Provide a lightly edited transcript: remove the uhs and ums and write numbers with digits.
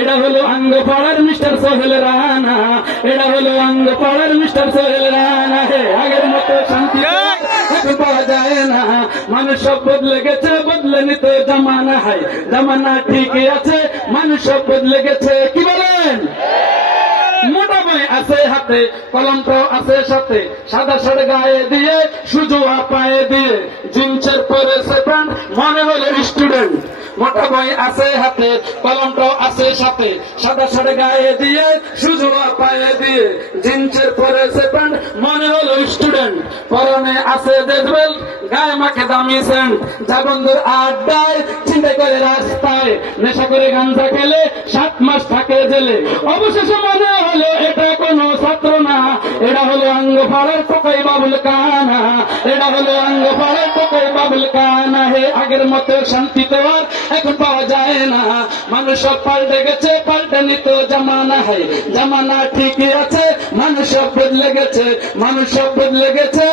এটা হলো আঙ্গপাড়ার মিস্টার সোহেল রানা, এটা হলো আঙ্গপাড়ার মিস্টার সোহেল রানা। হে আগের মতো শান্তি পাওয়া যায় না, মানুষ সব বদলে গেছে, বদলে নিতে জামানা হয়, জামানা ঠিকই আছে, মানুষ সব বদলে গেছে। কি বলেন? মোটা বই আছে হাতে, কলম আছে সাথে, সাদা শার্ট গায়ে দিয়ে, সুজোয়া পায়ে দিয়ে, জিন্সের পরেছে প্যান্ট, মনে হলো স্টুডেন্ট। মোটা বই আছে হাতে, কলম আছে সাথে, সাদা শার্ট গায়ে দিয়ে, সুজোয়া পায়ে দিয়ে, জিন্সের পরেছে প্যান্ট, মনে হলো স্টুডেন্ট। পরনে আছে দেশবেল, গায়ে মাখে দামি সেন্ট, যা বন্ধুর আড্ডায়, চিন্তা করে রাস্তায়, নেশা করে গাঞ্জা খেলে 7 মাস থাকে জেলে। অবশেষে মনে হলো এটা কোনো ছাত্র না, এটা হলো আঙ্গপাড়ার টোকাই বাবুল কানা, এটা হলো আঙ্গপাড়ার টোকাই বাবুল কানা। হে আগের মতো শান্তি তো আর এখন পাওয়া যায় না, মানুষ সব পাল্টে গেছে, পাল্টে নিত জামানা হয়, জামানা ঠিকই আছে, মানুষ সব বদলে গেছে, মানুষ সব বদলে গেছে।